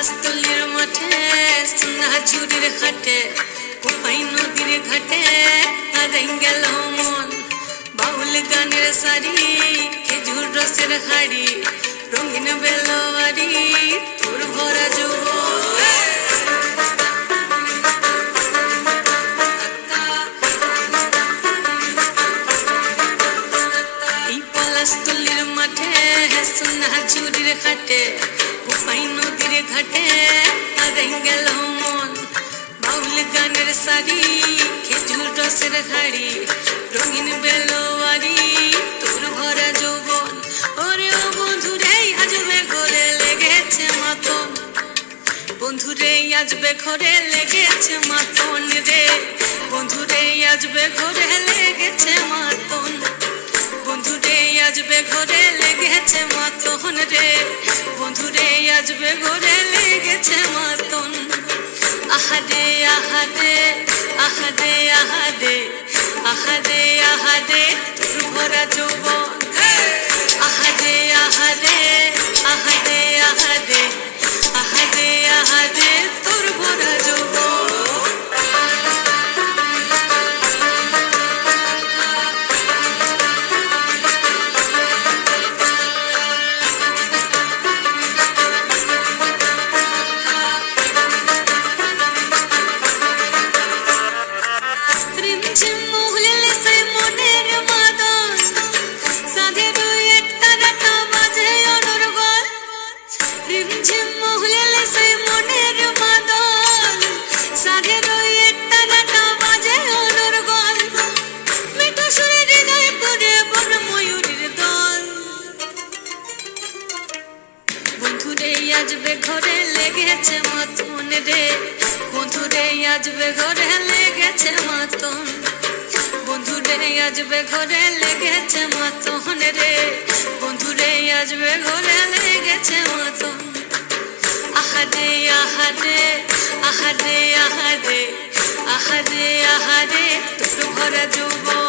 পলাশতলির মাঠে সোনাঝুরির ঘাটে কোপাই নদীর ঘাটে হারাই গেল মন বাউল গানের সারি খেজুর রসের হাড়ি রঙিন বেলবাড়ি তোর ভরা এই পলাশতলির মাঠে সোনাঝুরির ঘাটে কোপাই নদীর ঘাটে হারাই গেল মন বাউল গানের সারি খেজুর রসের হাড়ি রঙিন বেলবাড়ি তোর ভরা যৌবন ওরে ও বন্ধুরে আজবে ঘরে লেগেছে মাতন বন্ধুরে আজবে ঘরে লেগেছে মাতন রে বন্ধুরে আজবে ঘরে লেগেছে মাতন বন্ধুরে আজবে ঘরে লেগেছে মাতন রে বন্ধুরে আজবে ঘরে লেগেছে মাতন আহারে আহারে আহারে আহারে আহারে আহারে তোর ভরা যৌবন আহারে আহারে আহারে আহারে আহারে আহারে তোর ভরা যৌবন আজবে ঘরে লেগেছে মাতন রে বন্ধুরে আজবে ঘরে লেগেছে মাতন বন্ধুরে আজবে ঘরে লেগেছে মাতন রে বন্ধুরে আজবে ঘরে লেগেছে মাতন আহারে আহারে আহারে আহারে আহারে আহারে তোর ভরা যৌবন